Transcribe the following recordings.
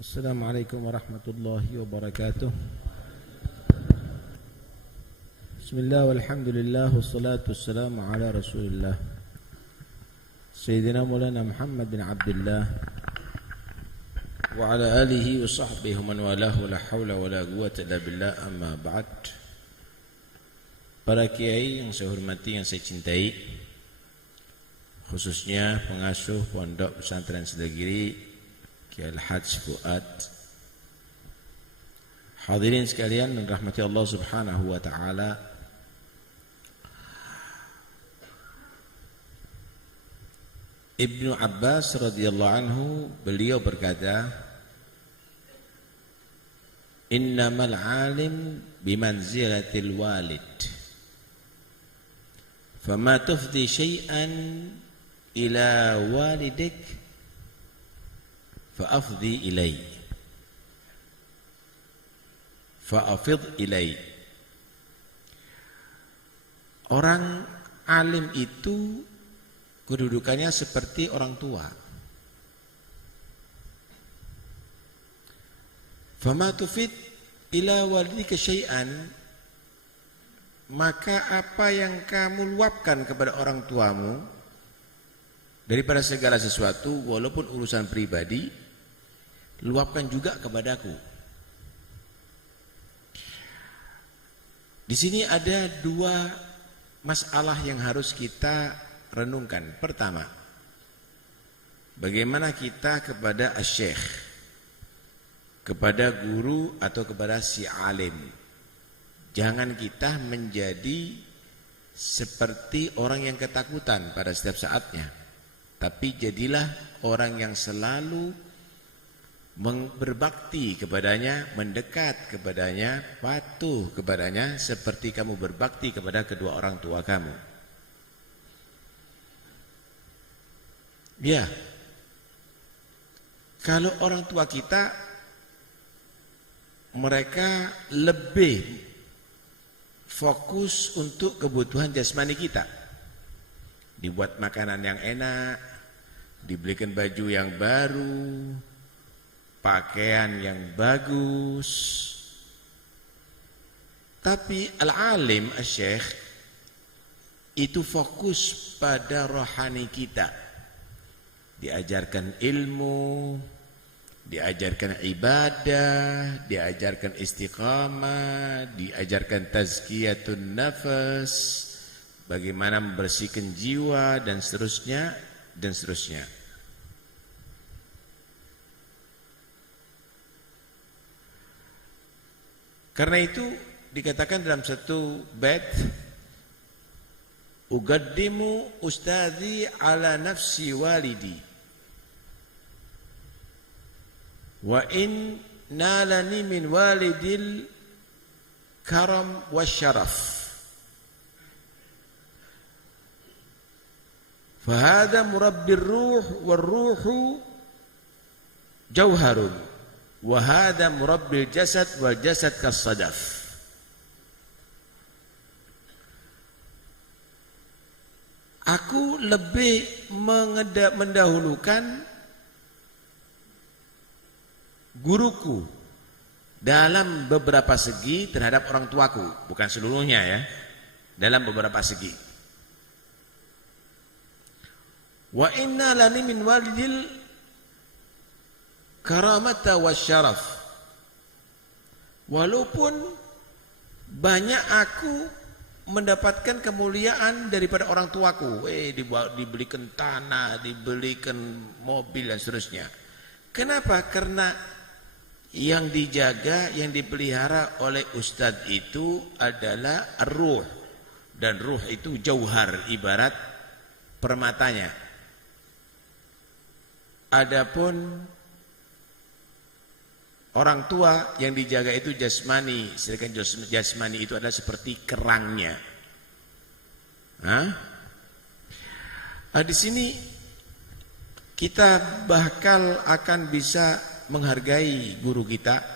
Assalamualaikum warahmatullahi wabarakatuh. Bismillah walhamdulillah wassalatu wassalamu ala rasulillah Sayyidina Maulana Muhammad bin Abdullah wa ala alihi wa sahbihi man walahu la hawla wa la quwwata illa billah, amma ba'd. Para kiai yang saya hormati, yang saya cintai, khususnya pengasuh Pondok Pesantren Sedagiri Kiai Al-Hajj Fuad, hadirin sekalian dan rahmati Allah Subhanahu wa taala. Ibnu Abbas radhiyallahu anhu, beliau berkata, innamal alim bimanzilatil walid, fama tufdi syai'an ila walidik fa'afdi ilai fa'afid ilai. Orang alim itu kedudukannya seperti orang tua. Fama tufid ila walidika syai'an, maka apa yang kamu luapkan kepada orang tuamu daripada segala sesuatu, walaupun urusan pribadi, luapkan juga kepadaku. Di sini ada dua masalah yang harus kita renungkan. Pertama, bagaimana kita kepada asy-syekh, kepada guru atau kepada si alim. Jangan kita menjadi seperti orang yang ketakutan pada setiap saatnya, tapi jadilah orang yang selalu berbakti kepadanya, mendekat kepadanya, patuh kepadanya, seperti kamu berbakti kepada kedua orang tua kamu. Ya, kalau orang tua kita, mereka lebih fokus untuk kebutuhan jasmani kita. Dibuat makanan yang enak, dibelikan baju yang baru, pakaian yang bagus. Tapi al-alim, asy-syekh, itu fokus pada rohani kita. Diajarkan ilmu, diajarkan ibadah, diajarkan istiqamah, diajarkan tazkiyatun nafas, bagaimana membersihkan jiwa, dan seterusnya dan seterusnya. Karena itu dikatakan dalam satu bait, ugaddimu ustadzi ala nafsi walidi wa in nalani min walidil karam wasyaraf fahada murabbir ruh warruhu jauharun wa hadha murabbil jasad wal jasad kasadaf. Aku lebih mendahulukan guruku dalam beberapa segi terhadap orang tuaku, bukan seluruhnya ya, dalam beberapa segi. Wa inna lani min walidil karamata wasyaraf, walaupun banyak aku mendapatkan kemuliaan daripada orang tuaku, dibelikan tanah, dibelikan mobil dan seterusnya. Kenapa? Karena yang dijaga, yang dipelihara oleh ustadz itu adalah ruh, dan ruh itu jauhar, ibarat permatanya. Adapun orang tua yang dijaga itu jasmani, sedangkan jasmani itu adalah seperti kerangnya. Di sini kita bakal akan bisa menghargai guru kita,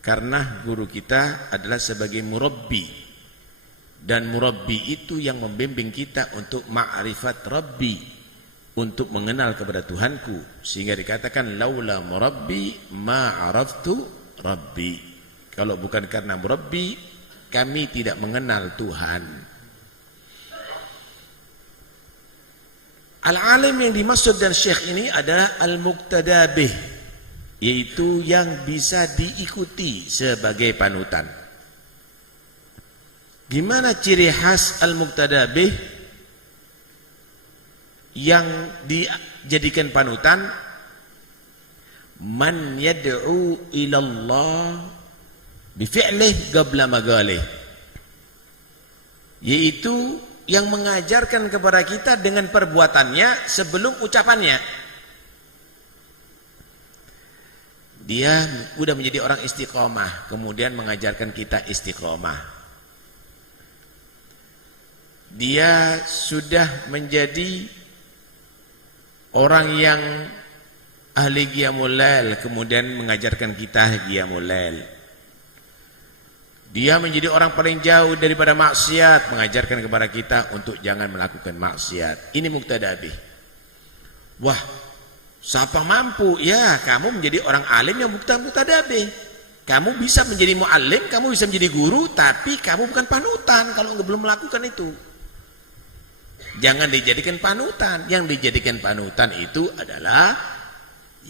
karena guru kita adalah sebagai murabbi, dan murabbi itu yang membimbing kita untuk ma'rifat Rabbi, untuk mengenal kepada Tuhanku, sehingga dikatakan laula murabbi ma araftu rabbi. Kalau bukan karena murabbi, kami tidak mengenal Tuhan. Al-alim yang dimaksud dan syekh ini adalah al-muqtada bih, yaitu yang bisa diikuti sebagai panutan. Gimana ciri khas al-muqtada bih yang dijadikan panutan? Man yad'u ilallah bifi'lih qabla magalih, yaitu yang mengajarkan kepada kita dengan perbuatannya sebelum ucapannya. Dia sudah menjadi orang istiqomah, kemudian mengajarkan kita istiqomah. Dia sudah menjadi orang yang ahli qiyamul lail, kemudian mengajarkan kita qiyamul lail. Dia menjadi orang paling jauh daripada maksiat, mengajarkan kepada kita untuk jangan melakukan maksiat. Ini muqtada bih. Wah, siapa mampu? Ya, kamu menjadi orang alim yang muqtada bih. Kamu bisa menjadi muallim, kamu bisa menjadi guru, tapi kamu bukan panutan kalau belum melakukan itu. Jangan dijadikan panutan. Yang dijadikan panutan itu adalah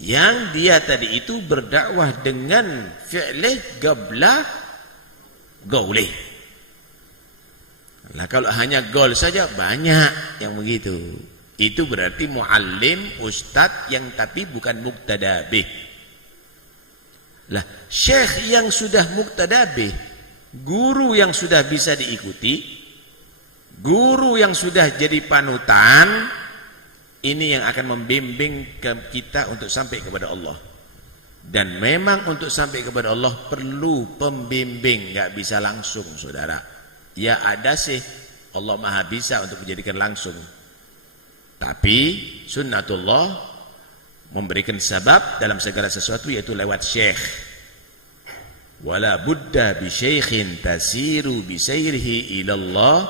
yang dia tadi itu berdakwah dengan fi'lih qabla gaulih. Nah, kalau hanya gaul saja banyak yang begitu. Itu berarti muallim, ustadz yang tapi bukan muqtada bih. Lah, syekh yang sudah muqtada bih, guru yang sudah bisa diikuti, guru yang sudah jadi panutan, ini yang akan membimbing kita untuk sampai kepada Allah. Dan memang untuk sampai kepada Allah perlu pembimbing, nggak bisa langsung, saudara. Ya ada sih, Allah maha bisa untuk menjadikan langsung. Tapi sunnatullah memberikan sebab dalam segala sesuatu, yaitu lewat syekh. Wala budda bi syaikhin tasiru bi sayrihi ilallah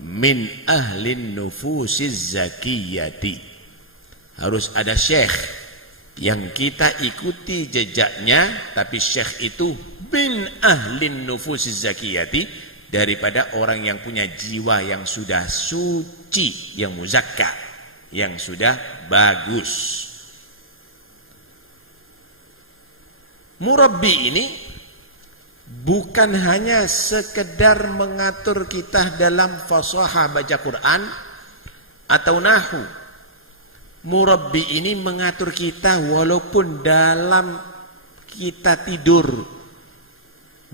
min ahlin nufusiz zakiyati. Harus ada syekh yang kita ikuti jejaknya, tapi syekh itu min ahlin nufusiz zakiyati, daripada orang yang punya jiwa yang sudah suci, yang muzakka, yang sudah bagus. Murabbi ini bukan hanya sekedar mengatur kita dalam fasahah baca Quran atau nahwu. Murabbi ini mengatur kita walaupun dalam kita tidur,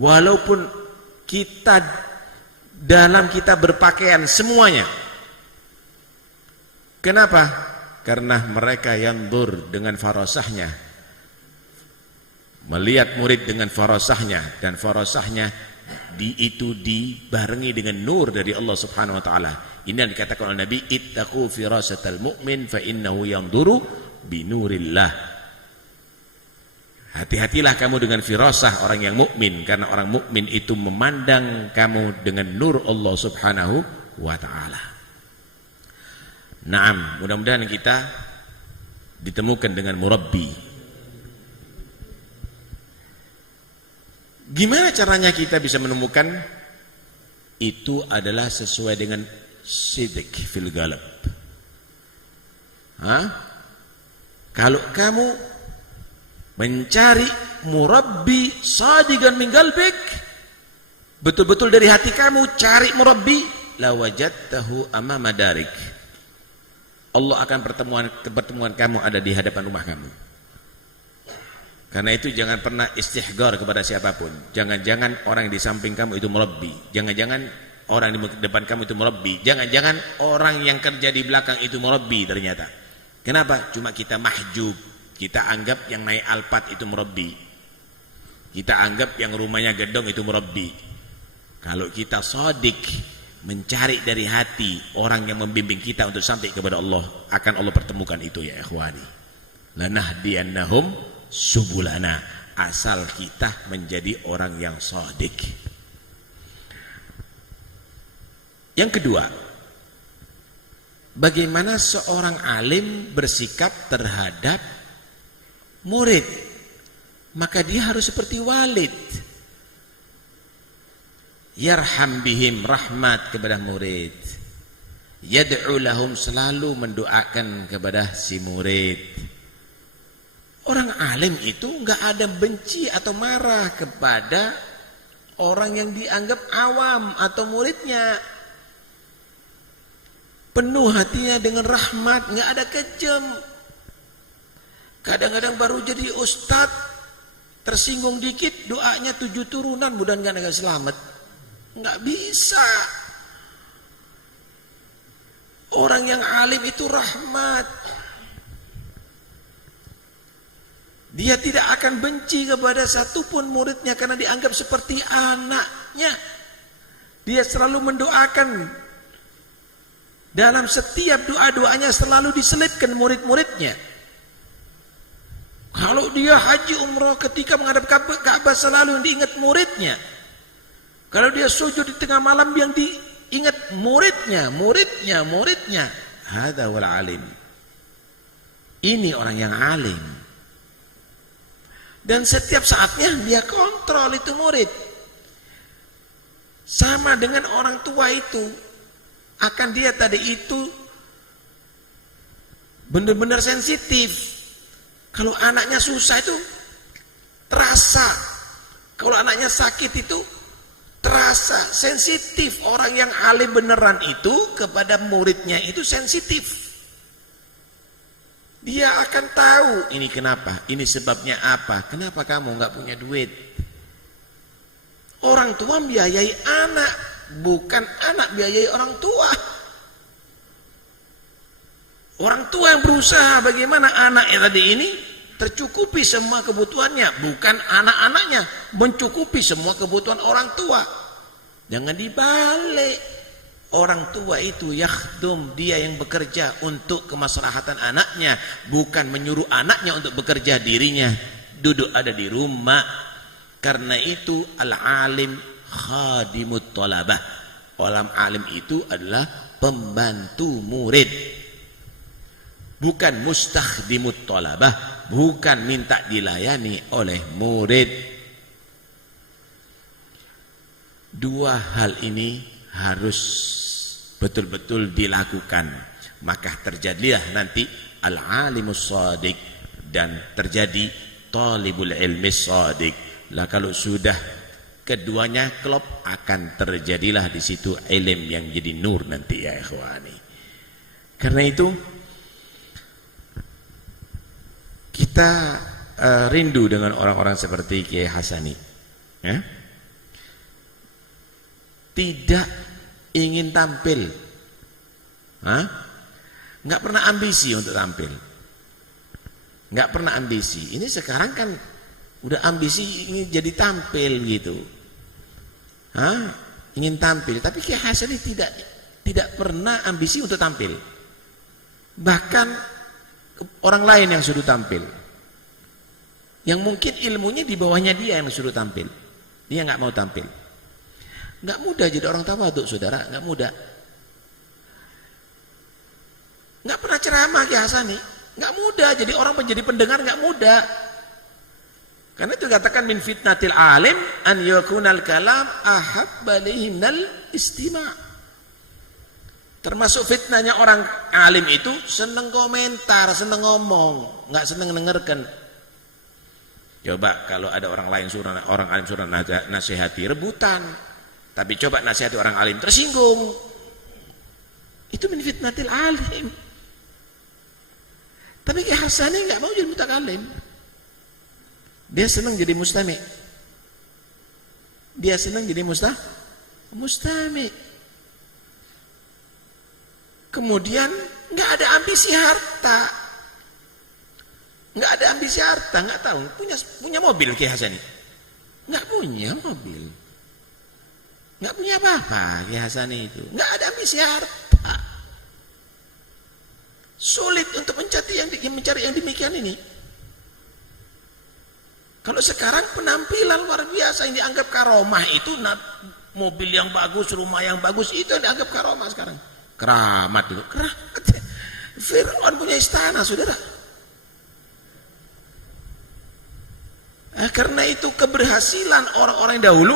walaupun kita dalam kita berpakaian, semuanya. Kenapa? Karena mereka yanzur dengan farasahnya, melihat murid dengan farasahnya, dan farasahnya itu dibarengi dengan nur dari Allah Subhanahu wa taala. Ini yang dikatakan oleh Nabi, ittaqu firasatal mu'min fa innahu yanzuru binurillah. Hati-hatilah kamu dengan firasah orang yang mukmin, karena orang mukmin itu memandang kamu dengan nur Allah Subhanahu wa taala. Naam, mudah-mudahan kita ditemukan dengan murabbi. Gimana caranya kita bisa menemukan? Itu adalah sesuai dengan sidik fil galab. Kalau kamu mencari murabbi sadigan min galbik, betul-betul dari hati kamu cari murabbi, la wajadtahu amama darik. Allah akan pertemuan kamu ada di hadapan rumah kamu. Karena itu jangan pernah istihgar kepada siapapun. Jangan-jangan orang di samping kamu itu murabbi. Jangan-jangan orang di depan kamu itu murabbi. Jangan-jangan orang yang kerja di belakang itu murabbi ternyata. Kenapa? Cuma kita mahjub. Kita anggap yang naik Alphard itu murabbi. Kita anggap yang rumahnya gedong itu murabbi. Kalau kita shadik, mencari dari hati orang yang membimbing kita untuk sampai kepada Allah, akan Allah pertemukan itu ya ikhwani. Lanahdiyannahum subulana, asal kita menjadi orang yang shadik. Yang kedua, bagaimana seorang alim bersikap terhadap murid, maka dia harus seperti walid. Yarham bihim, rahmat kepada murid. Yad'u lahum, selalu mendoakan kepada si murid. Orang alim itu enggak ada benci atau marah kepada orang yang dianggap awam atau muridnya. Penuh hatinya dengan rahmat, enggak ada kejam. Kadang-kadang baru jadi ustad, tersinggung dikit, doanya 7 turunan, mudah-mudahan agak selamat. Enggak bisa. Orang yang alim itu rahmat. Dia tidak akan benci kepada satupun muridnya karena dianggap seperti anaknya. Dia selalu mendoakan. Dalam setiap doa-doanya selalu diselipkan murid-muridnya. Kalau dia haji umroh, ketika menghadap Ka'bah selalu yang diingat muridnya. Kalau dia sujud di tengah malam, yang diingat muridnya. Hadza wal alim. Ini orang yang alim. Dan setiap saatnya dia kontrol itu murid. Sama dengan orang tua itu. Akan dia tadi itu benar-benar sensitif. Kalau anaknya susah itu terasa. Kalau anaknya sakit itu terasa, sensitif. Orang yang alim beneran itu kepada muridnya itu sensitif. Dia akan tahu ini kenapa, ini sebabnya apa, kenapa kamu nggak punya duit. Orang tua biayai anak, bukan anak biayai orang tua. Orang tua yang berusaha bagaimana anaknya tadi ini tercukupi semua kebutuhannya, bukan anak-anaknya mencukupi semua kebutuhan orang tua. Jangan dibalik. Orang tua itu yakhdum, dia yang bekerja untuk kemaslahatan anaknya, bukan menyuruh anaknya untuk bekerja, dirinya duduk ada di rumah. Karena itu al-alim khadimut thalabah. Orang alim itu adalah pembantu murid, bukan mustakhdimut thalabah, bukan minta dilayani oleh murid. Dua hal ini harus betul-betul dilakukan, maka terjadilah nanti al-alimus shadiq dan terjadi talibul ilmi shadiq. Lah kalau sudah keduanya klop, akan terjadilah di situ ilm yang jadi nur nanti ya ikhwani. Karena itu kita rindu dengan orang-orang seperti Kiai Hasani, ya? Tidak ingin tampil, nggak pernah ambisi untuk tampil, nggak pernah ambisi. Ini sekarang kan udah ambisi ingin jadi tampil gitu, ingin tampil. Tapi Kiai Hasani tidak pernah ambisi untuk tampil. Bahkan orang lain yang suruh tampil, yang mungkin ilmunya di bawahnya dia yang suruh tampil, dia nggak mau tampil. Nggak mudah jadi orang tawadhu, saudara, nggak mudah. Nggak pernah ceramah Kiai Hasani, nggak mudah jadi orang menjadi pendengar, nggak mudah. Karena itu katakan min fitnatil alim an yakunal kalam ahabba ilaihi minal istima'. Termasuk fitnahnya orang alim itu seneng komentar, seneng ngomong, nggak seneng dengarkan. Coba kalau ada orang lain orang alim suruh nasihati, rebutan. Tapi coba nasihati orang alim, tersinggung. Itu min fitnatil alim. Tapi Kiai Hasani nggak mau jadi mutakalim. Dia senang jadi mustami'. Dia senang jadi mustami'. Kemudian nggak ada ambisi harta. Nggak ada ambisi harta, nggak tahu. Punya mobil Kiai Hasani? Nggak punya mobil. Nggak punya apa-apa Kiai Hasani itu. Nggak ada ambisi harta. Sulit untuk mencari yang demikian ini. Kalau sekarang penampilan luar biasa yang dianggap karomah itu, mobil yang bagus, rumah yang bagus, itu yang dianggap karomah sekarang. Keramat itu, keramat. Fir'aun punya istana, saudara. Karena itu keberhasilan orang-orang dahulu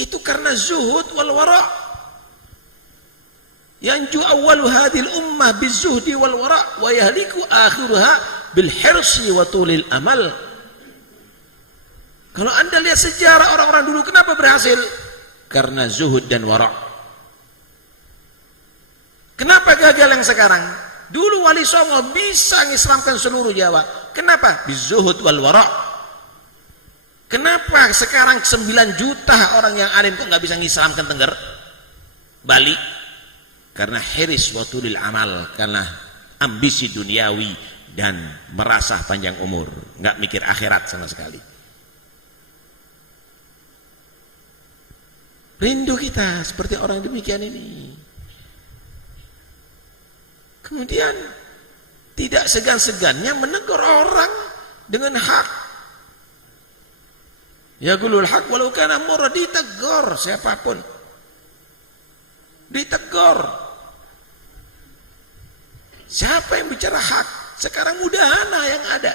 itu karena zuhud wal wara. Yanju awwalu hadhil ummah bizuhdi wal wara wa yahliku akhiruha bil hirsi wa tulil amal. Kalau Anda lihat sejarah orang-orang dulu kenapa berhasil? Karena zuhud dan wara. Kenapa gagal yang sekarang? Dulu Wali Songo bisa mengislamkan seluruh Jawa. Kenapa? Bizuhud wal wara. Kenapa sekarang 9 juta orang yang alim kok nggak bisa mengislamkan Tengger, Bali? Karena hiris wa tulil amal, karena ambisi duniawi dan merasa panjang umur, nggak mikir akhirat sama sekali. Rindu kita seperti orang demikian ini. Kemudian tidak segan-segannya menegur orang dengan hak. Ya gulul haq walau kana murra, ditegur siapapun. Ditegur. Siapa yang bicara hak? Sekarang mudahana yang ada.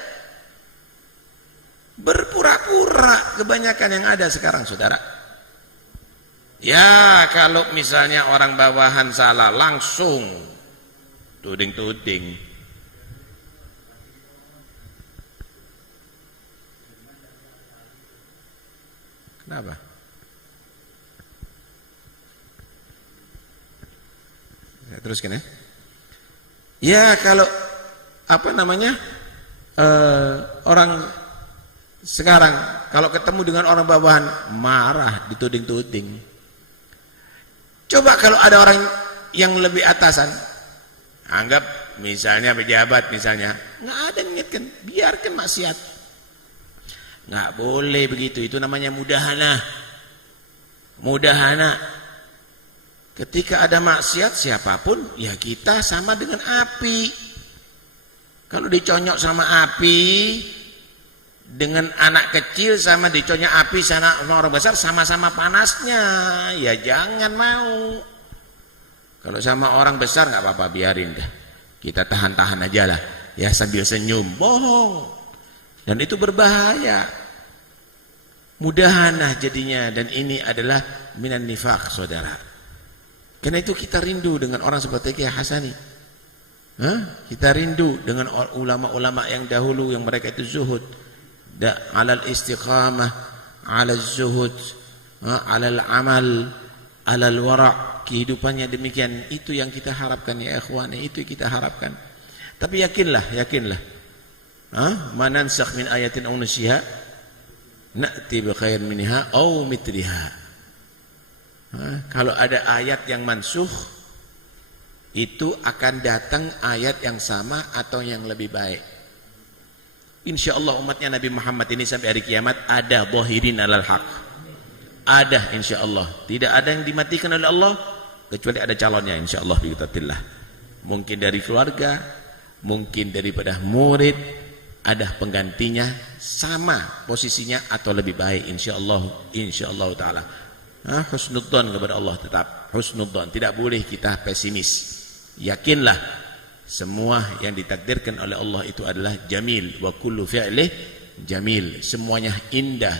Berpura-pura kebanyakan yang ada sekarang, saudara. Ya, kalau misalnya orang bawahan salah langsung tuding-tuding. Kenapa? Ya, teruskan ya. Ya, kalau apa namanya orang sekarang kalau ketemu dengan orang bawahan marah, dituding-tuding. Coba kalau ada orang yang lebih atasan, anggap misalnya pejabat misalnya, nggak ada ngingetkan, biarkan maksiat. Nggak boleh begitu, itu namanya mudahana. Mudahana. Ketika ada maksiat siapapun, ya kita sama dengan api. Kalau diconyok sama api, dengan anak kecil sama diconyok api sama orang besar, sama-sama panasnya. Ya jangan mau. Kalau sama orang besar nggak apa-apa, biarin dah. Kita tahan-tahan aja lah, ya sambil senyum. Bohong. Dan itu berbahaya. Mudahanah jadinya, dan ini adalah minan nifaq, saudara. Karena itu kita rindu dengan orang seperti Kiai Hasani. Kita rindu dengan ulama-ulama yang dahulu yang mereka itu zuhud, alal istiqamah, alal zuhud, alal amal, alal wara'. Kehidupannya demikian. Itu yang kita harapkan ya ikhwani, itu kita harapkan. Tapi yakinlah. Manansakh min ayatin aw nusiha na'ti bi khairin minha aw mithliha. Kalau ada ayat yang mansuh, itu akan datang ayat yang sama atau yang lebih baik. Insyaallah umatnya Nabi Muhammad ini sampai hari kiamat ada dhahirin alal haq. Ada insyaallah. Tidak ada yang dimatikan oleh Allah kecuali ada calonnya insyaallah biidzillah. Mungkin dari keluarga, mungkin daripada murid, ada penggantinya sama posisinya atau lebih baik insyaallah taala. Husnudzon kepada Allah, tetap husnudzon, tidak boleh kita pesimis. Yakinlah semua yang ditakdirkan oleh Allah itu adalah jamil, wa kullu fi'lih jamil, semuanya indah,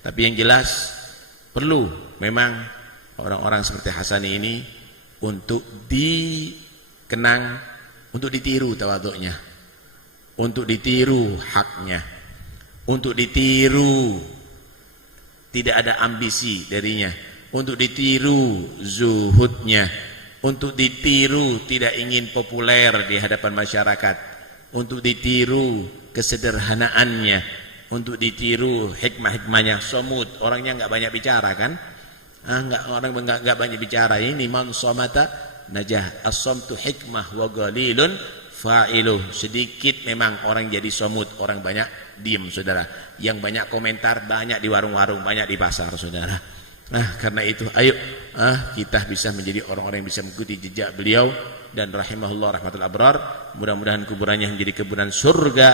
Tapi yang jelas perlu memang orang-orang seperti Hasani ini untuk dikenang, untuk ditiru tawaduknya, untuk ditiru haknya, untuk ditiru tidak ada ambisi darinya, untuk ditiru zuhudnya, untuk ditiru tidak ingin populer di hadapan masyarakat, untuk ditiru kesederhanaannya, untuk ditiru hikmah-hikmahnya. Somut, orangnya nggak banyak bicara kan? Orang nggak banyak bicara. Ini man somata najah. As-somtu hikmah wa qalilun fa'iluh. Sedikit memang orang jadi somut, orang banyak diam, saudara. Yang banyak komentar banyak di warung-warung, banyak di pasar, saudara. Karena itu ayo kita bisa menjadi orang-orang yang bisa mengikuti jejak beliau dan rahimahullah rahmatul abrar. Mudah-mudahan kuburannya menjadi kuburan surga,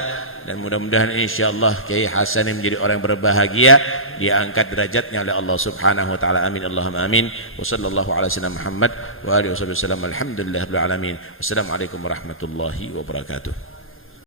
dan mudah-mudahan insyaallah Kiai Hasan menjadi orang yang berbahagia, diangkat derajatnya oleh Allah Subhanahu wa taala. Amin Allahumma amin. Wa sallallahu ala sayyidina Muhammad wa alihi wasallam. Alhamdulillahirabbil alamin. Wassalamualaikum warahmatullahi wabarakatuh.